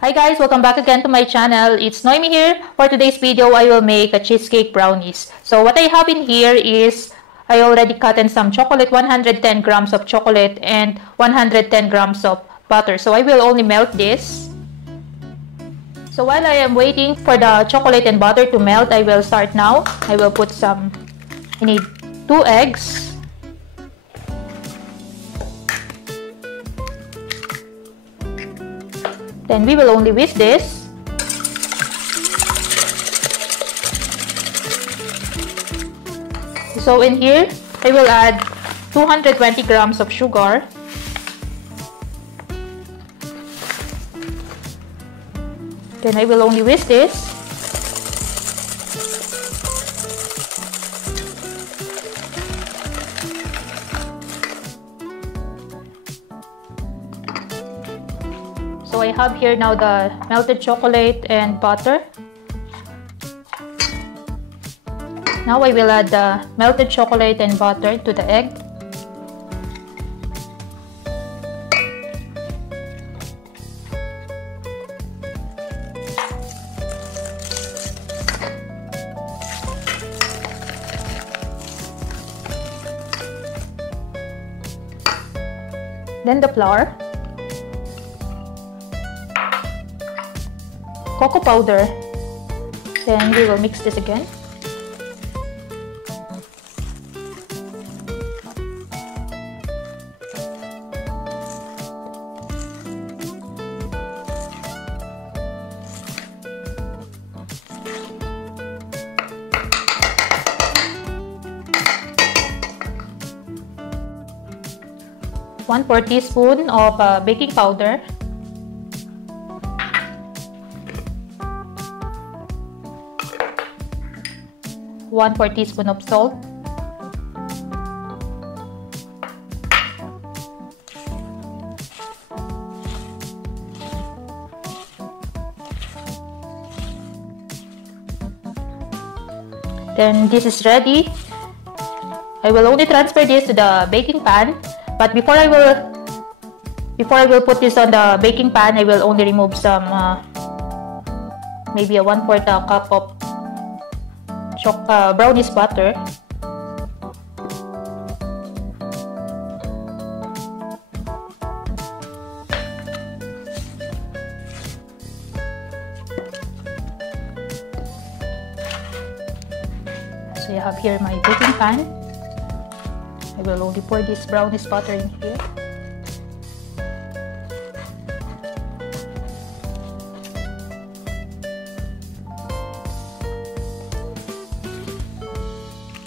Hi guys, welcome back again to my channel. It's Noemi here. For today's video, I will make a cheesecake brownies. So what I have in here is, I already cut in some chocolate, 110 grams of chocolate and 110 grams of butter. So I will only melt this. So while I am waiting for the chocolate and butter to melt, I will start now. I will put some, I need 2 eggs. Then we will only whisk this. So in here, I will add 220 grams of sugar. Then I will only whisk this. So I have here now the melted chocolate and butter. Now I will add the melted chocolate and butter to the egg. Then the flour. Cocoa powder. Then we will mix this again. One-fourth teaspoon of baking powder. 1/4 teaspoon of salt. Then this is ready. I will only transfer this to the baking pan, but before I will put this on the baking pan, I will only remove some maybe a 1/4 cup of brownies butter. So I have here my baking pan. I will only pour this brownies butter in here.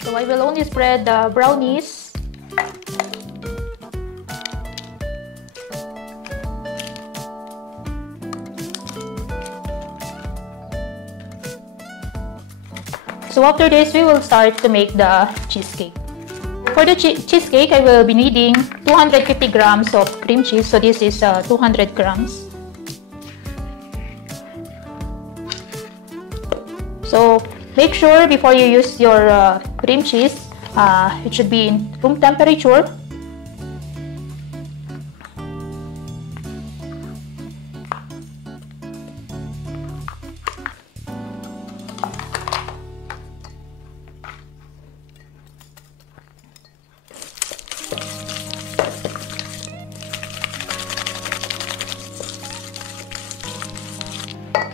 So I will only spread the brownies. So after this, we will start to make the cheesecake. For the cheesecake, I will be needing 250 grams of cream cheese. So this is 200 grams. So make sure before you use your cream cheese, it should be in room temperature.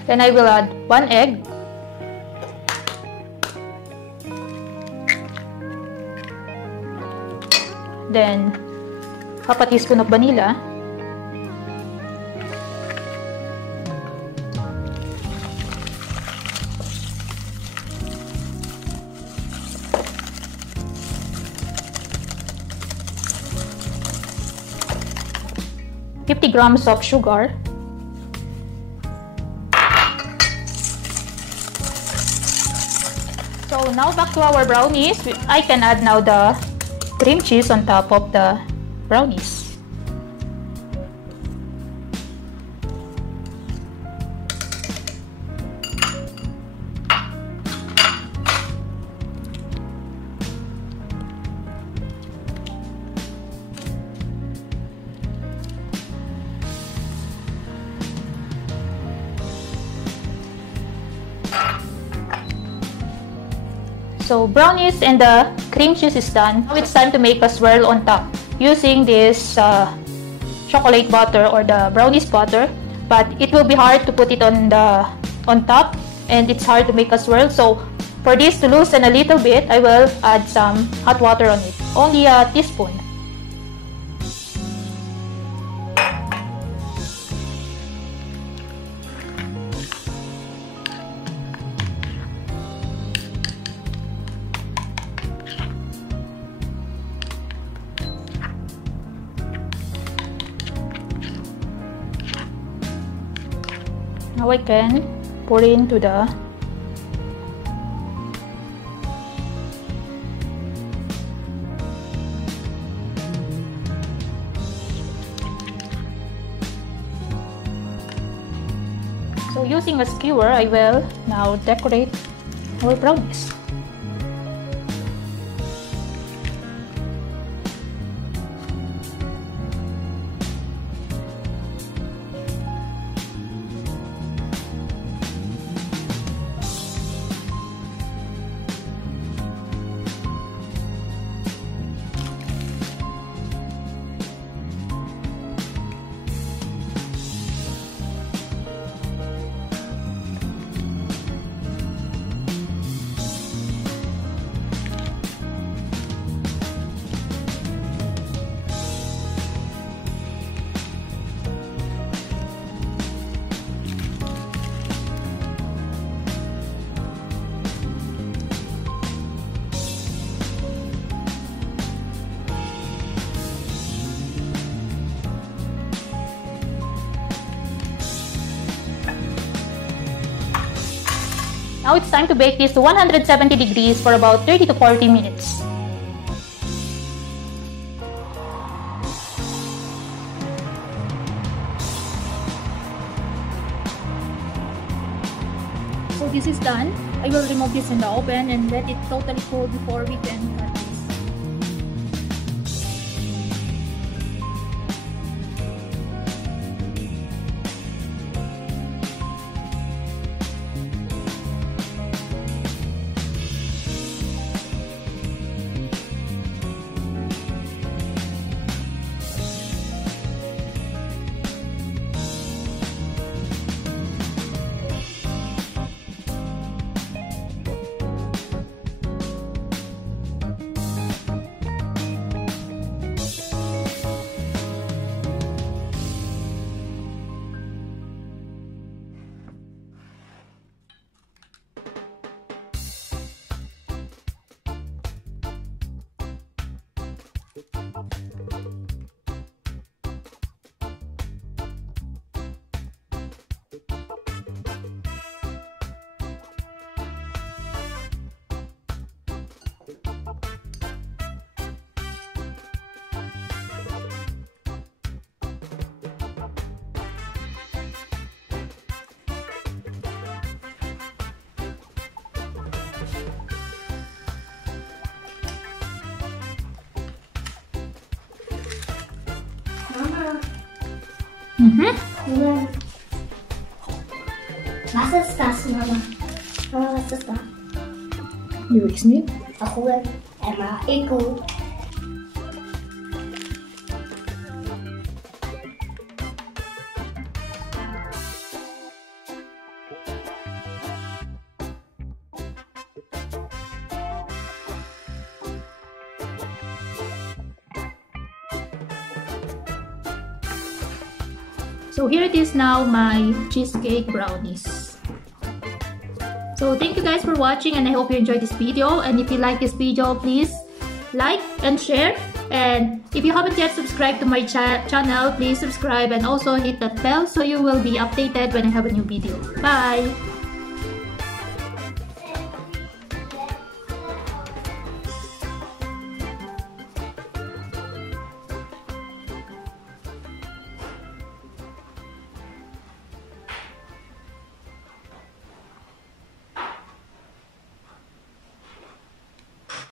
Then I will add 1 egg. Then, half a teaspoon of vanilla. $50 grams of sugar. So now back to our brownies. I can add now the cream cheese on top of the brownies. So brownies and the cream cheese is done. Now it's time to make a swirl on top using this chocolate butter or the brownies butter, but it will be hard to put it on top, and it's hard to make a swirl. So for this to loosen a little bit, I will add some hot water on it, only a teaspoon. Now I can pour it into the So using a skewer, I will now decorate our brownies. Now it's time to bake this to 170 degrees for about 30 to 40 minutes. So this is done. I will remove this in the oven and let it totally cool before we can cut this. Was ist das, Mama? Mama, was ist das? You weiß nicht? Ako, Emma, ikaw. So here it is now, my cheesecake brownies. So thank you guys for watching, and I hope you enjoyed this video. And if you like this video, please like and share. And if you haven't yet subscribed to my channel, please subscribe and also hit that bell so you will be updated when I have a new video. Bye!